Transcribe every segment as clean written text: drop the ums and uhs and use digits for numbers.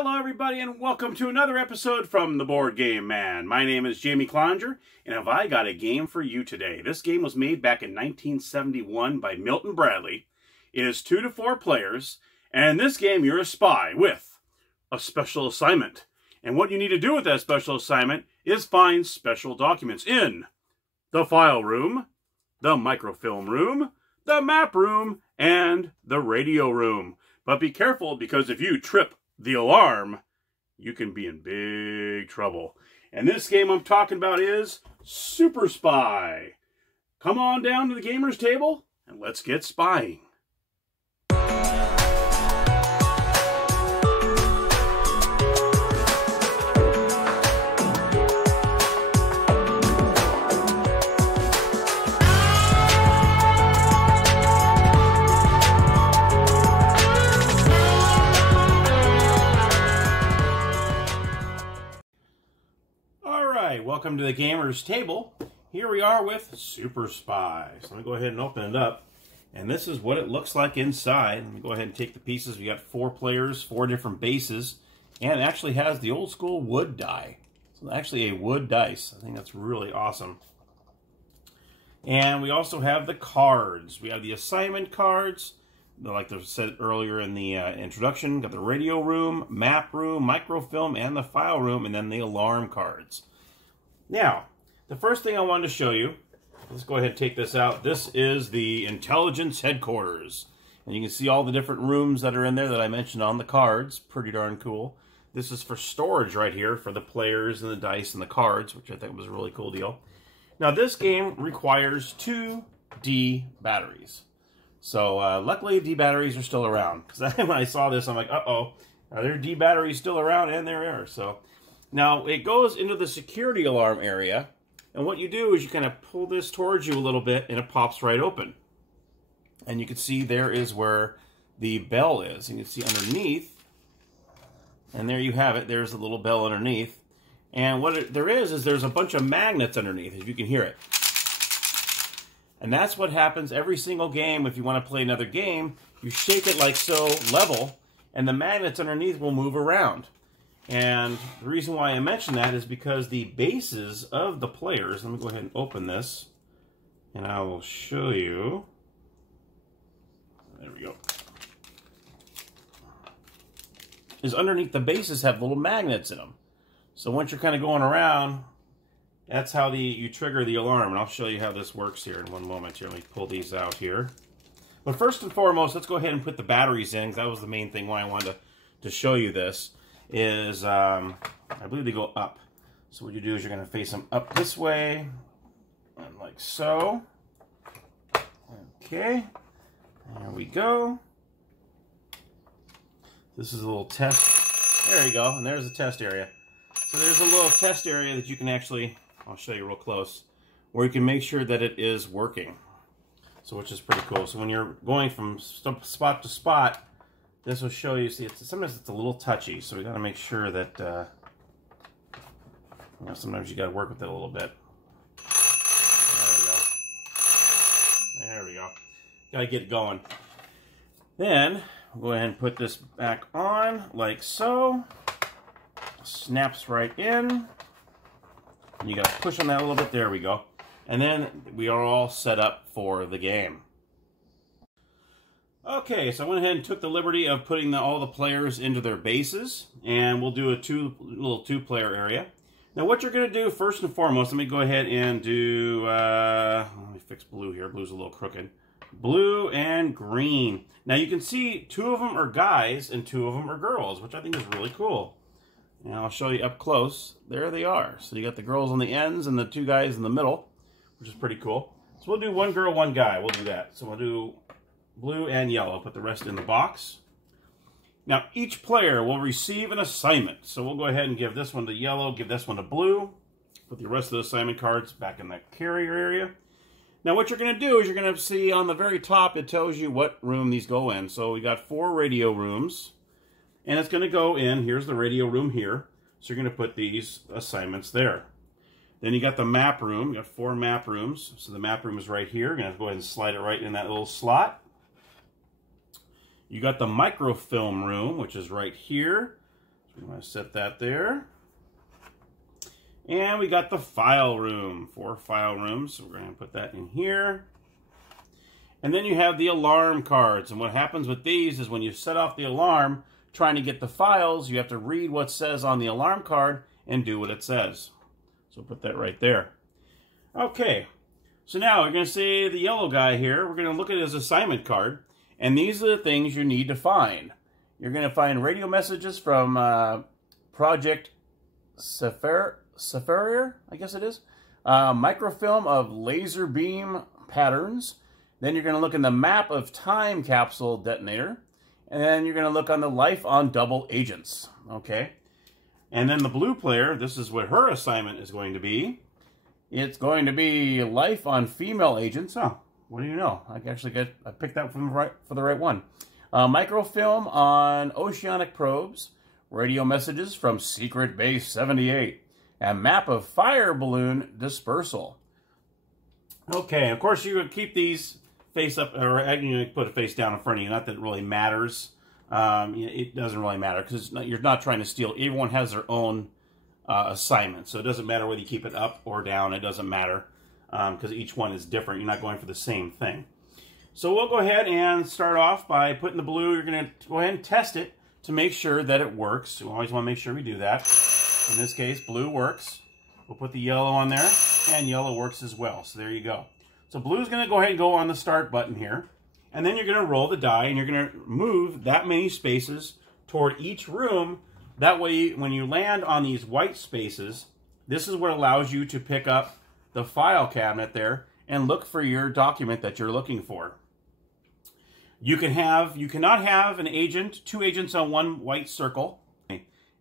Hello everybody and welcome to another episode from the Board Game Man. My name is Jamie Clonger and have I got a game for you today. This game was made back in 1971 by Milton Bradley. It is 2 to 4 players, and in this game you're a spy with a special assignment. And what you need to do with that special assignment is find special documents in the file room, the microfilm room, the map room, and the radio room. But be careful, because if you trip the alarm, you can be in big trouble. And this game I'm talking about is Super Spy. Come on down to the gamer's table and let's get spying. Welcome to the gamer's table. Here we are with Super Spy. So let me go ahead and open it up. And this is what it looks like inside. Let me go ahead and take the pieces. We got 4 players, 4 different bases, and it actually has the old school wood die. So actually a wood dice. I think that's really awesome. And we also have the cards. We have the assignment cards, like I said earlier in the introduction. Got the radio room, map room, microfilm, and the file room, and then the alarm cards. Now, the first thing I wanted to show you, let's go ahead and take this out. This is the intelligence headquarters. And you can see all the different rooms that are in there that I mentioned on the cards. Pretty darn cool. This is for storage right here for the players and the dice and the cards, which I think was a really cool deal. Now, this game requires 2 D batteries. So, luckily, D batteries are still around. Because when I saw this, I'm like, uh-oh, are there D batteries still around? And there are. So, now, it goes into the security alarm area, and what you do is you kind of pull this towards you a little bit, and it pops right open. And you can see there is where the bell is. And you can see underneath, and there you have it. There's a little bell underneath. And what there is there's a bunch of magnets underneath, if you can hear it. And that's what happens every single game. If you want to play another game, you shake it like so, level, and the magnets underneath will move around. And the reason why I mention that is because the bases of the players, let me go ahead and open this, and I will show you. There we go. Is underneath the bases have little magnets in them. So once you're kind of going around, that's how you trigger the alarm. And I'll show you how this works here in one moment. Here, let me pull these out here. But first and foremost, let's go ahead and put the batteries in, because that was the main thing why I wanted to show you this. Is, I believe they go up. So what you do is you're going to face them up this way, and like so. Okay, there we go. This is a little test. There you go, and there's the test area. So there's a little test area that you can actually, I'll show you real close, where you can make sure that it is working. So which is pretty cool. So when you're going from spot to spot, this will show you, see, sometimes it's a little touchy, so we got to make sure that, sometimes you got to work with it a little bit. There we go. Got to get it going. Then, we'll go ahead and put this back on, like so. Snaps right in. And you got to push on that a little bit. There we go. And then we are all set up for the game. Okay, so I went ahead and took the liberty of putting all the players into their bases, and we'll do a little two-player area. Now, what you're going to do first and foremost, let me go ahead and do, let me fix blue here. Blue's a little crooked. Blue and green. Now, you can see 2 of them are guys and 2 of them are girls, which I think is really cool. And I'll show you up close. There they are. So you got the girls on the ends and the 2 guys in the middle, which is pretty cool. So we'll do 1 girl, 1 guy. We'll do that. So we'll do blue and yellow. Put the rest in the box. Now, each player will receive an assignment. So we'll go ahead and give this one to yellow, give this one to blue. Put the rest of the assignment cards back in the carrier area. Now, what you're going to do is you're going to see on the very top, it tells you what room these go in. So we got 4 radio rooms, and it's going to go in. Here's the radio room here. So you're going to put these assignments there. Then you got the map room. You got 4 map rooms. So the map room is right here. You're going to go ahead and slide it right in that little slot. You got the microfilm room, which is right here. I'm going to set that there. And we got the file room, 4 file rooms. So we're going to put that in here. And then you have the alarm cards. And what happens with these is when you set off the alarm, trying to get the files, you have to read what says on the alarm card and do what it says. So put that right there. Okay, so now we're going to see the yellow guy here. We're going to look at his assignment card. And these are the things you need to find. You're going to find radio messages from Project Safarier, I guess it is. Microfilm of laser beam patterns. Then you're going to look in the map of time capsule detonator. And then you're going to look on the life on double agents. Okay. And then the blue player, this is what her assignment is going to be. It's going to be life on female agents. Oh, what do you know? I picked that from for the right one. Microfilm on oceanic probes. Radio messages from Secret Base 78. And map of fire balloon dispersal. Okay, of course you would keep these face up, or you put a face down in front of you. Not that it really matters. It doesn't really matter because you're not trying to steal. Everyone has their own assignment, so it doesn't matter whether you keep it up or down. It doesn't matter because each one is different. You're not going for the same thing. So we'll go ahead and start off by putting the blue. You're going to go ahead and test it to make sure that it works. We always want to make sure we do that. In this case, blue works. We'll put the yellow on there, and yellow works as well. So there you go. So blue's going to go ahead and go on the start button here. And then you're going to roll the die, and you're going to move that many spaces toward each room. That way, when you land on these white spaces, this is what allows you to pick up the file cabinet there and look for your document that you're looking for. You cannot have two agents on one white circle.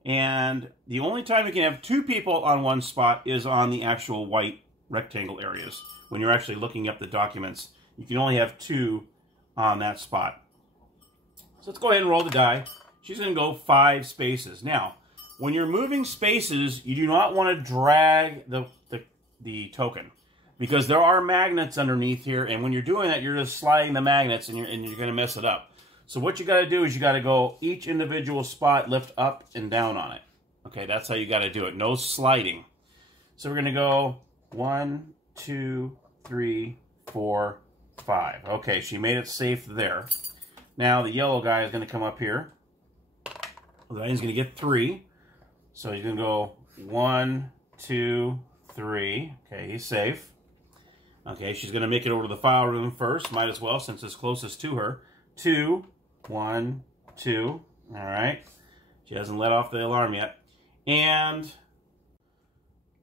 And the only time you can have 2 people on one spot is on the actual white rectangle areas. When you're actually looking up the documents, you can only have 2 on that spot. So let's go ahead and roll the die. She's going to go 5 spaces. Now, when you're moving spaces, you do not want to drag the token because there are magnets underneath here, and when you're doing that, you're just sliding the magnets and you're going to mess it up. So what you got to do is you got to go each individual spot, lift up and down on it. Okay, that's how you got to do it. No sliding. So we're going to go 1, 2, 3, 4, 5. Okay, she made it safe there. Now the yellow guy is going to come up here. The guy's going to get 3. So he's going to go 1, 2, 3. Okay, he's safe. Okay, she's going to make it over to the file room first. Might as well since it's closest to her. 2, 1, 2. All right. She hasn't let off the alarm yet. And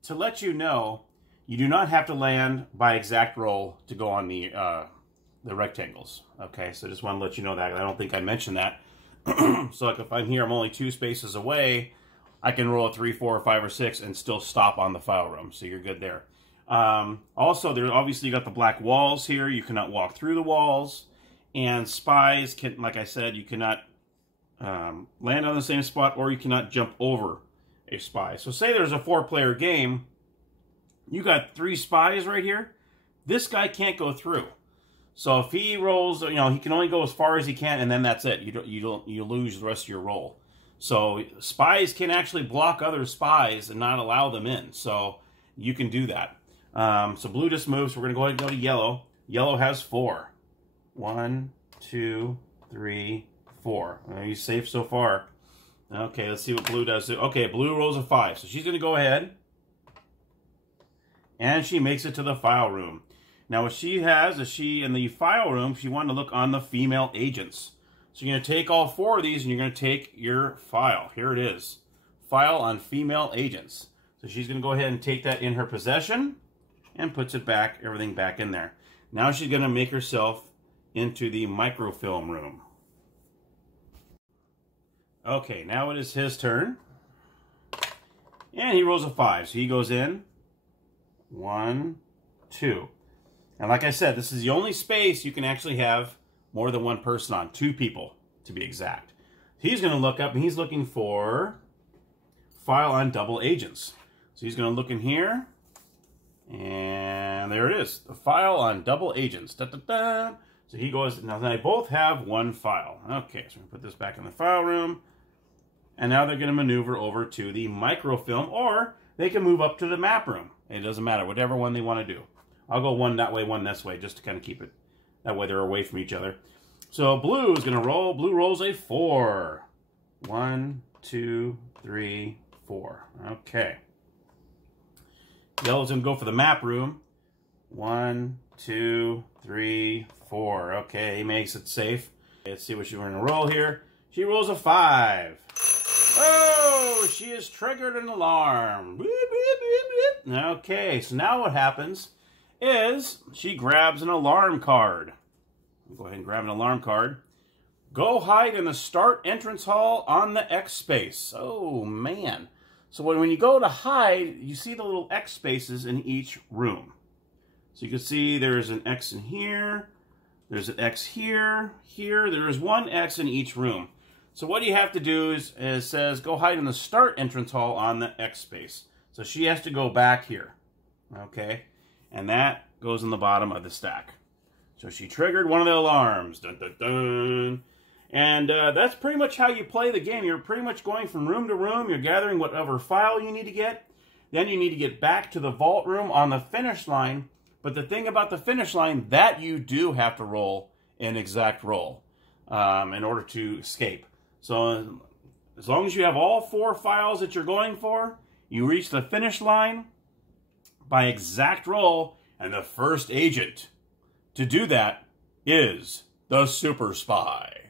to let you know, you do not have to land by exact roll to go on the rectangles. Okay, so I just want to let you know that. I don't think I mentioned that. So like if I'm here, I'm only 2 spaces away, I can roll a 3, 4, 5, or 6 and still stop on the file room. So you're good there. Also, there obviously you got the black walls here. You cannot walk through the walls. And spies can, like I said, you cannot land on the same spot, or you cannot jump over a spy. So say there's a 4-player game. You got 3 spies right here. This guy can't go through. So if he rolls, he can only go as far as he can, and then that's it. You lose the rest of your roll. So spies can actually block other spies and not allow them in. So you can do that. So blue just moves. We're going to go ahead and go to yellow. Yellow has 4. 1, 2, 3, 4. He's safe so far. Okay, let's see what blue does. Okay, blue rolls a 5. So she's going to go ahead. And she makes it to the file room. Now what she has is in the file room, she wanted to look on the female agents. So you're going to take all 4 of these and you're going to take your file. Here it is. File on female agents. So she's going to go ahead and take that in her possession and puts it back, everything back in there. Now she's going to make herself into the microfilm room. Okay, now it is his turn. And he rolls a 5. So he goes in. 1, 2. And like I said, this is the only space you can actually have more than 1 person on. 2 people, to be exact. He's going to look up, and he's looking for file on double agents. So he's going to look in here. And there it is. The file on double agents. Da, da, da. So he goes, now they both have 1 file. Okay, so we're going to put this back in the file room. And now they're going to maneuver over to the microfilm, or they can move up to the map room. It doesn't matter, whatever one they want to do. I'll go one that way, one this way, just to kind of keep it. That way they're away from each other. So blue is going to roll. Blue rolls a 4. 1, 2, 3, 4. Okay. Yellow's going to go for the map room. 1, 2, 3, 4. Okay, he makes it safe. Let's see what she's going to roll here. She rolls a 5. Oh, she has triggered an alarm. Beep, beep, beep, beep. Okay, so now what happens is she grabs an alarm card. Go ahead and grab an alarm card. Go hide in the start entrance hall on the X space. Oh, man. So when you go to hide, you see the little X spaces in each room. So you can see there's an X in here. There's an X here, here. There's one X in each room. So what you have to do is it says, go hide in the start entrance hall on the X space. So she has to go back here, okay? And that goes in the bottom of the stack. So she triggered one of the alarms. Dun, dun, dun. And that's pretty much how you play the game. You're pretty much going from room to room. You're gathering whatever file you need to get. Then you need to get back to the vault room on the finish line. But the thing about the finish line, that you do have to roll an exact roll in order to escape. So as long as you have all 4 files that you're going for, you reach the finish line by exact roll, and the first agent to do that is the Super Spy.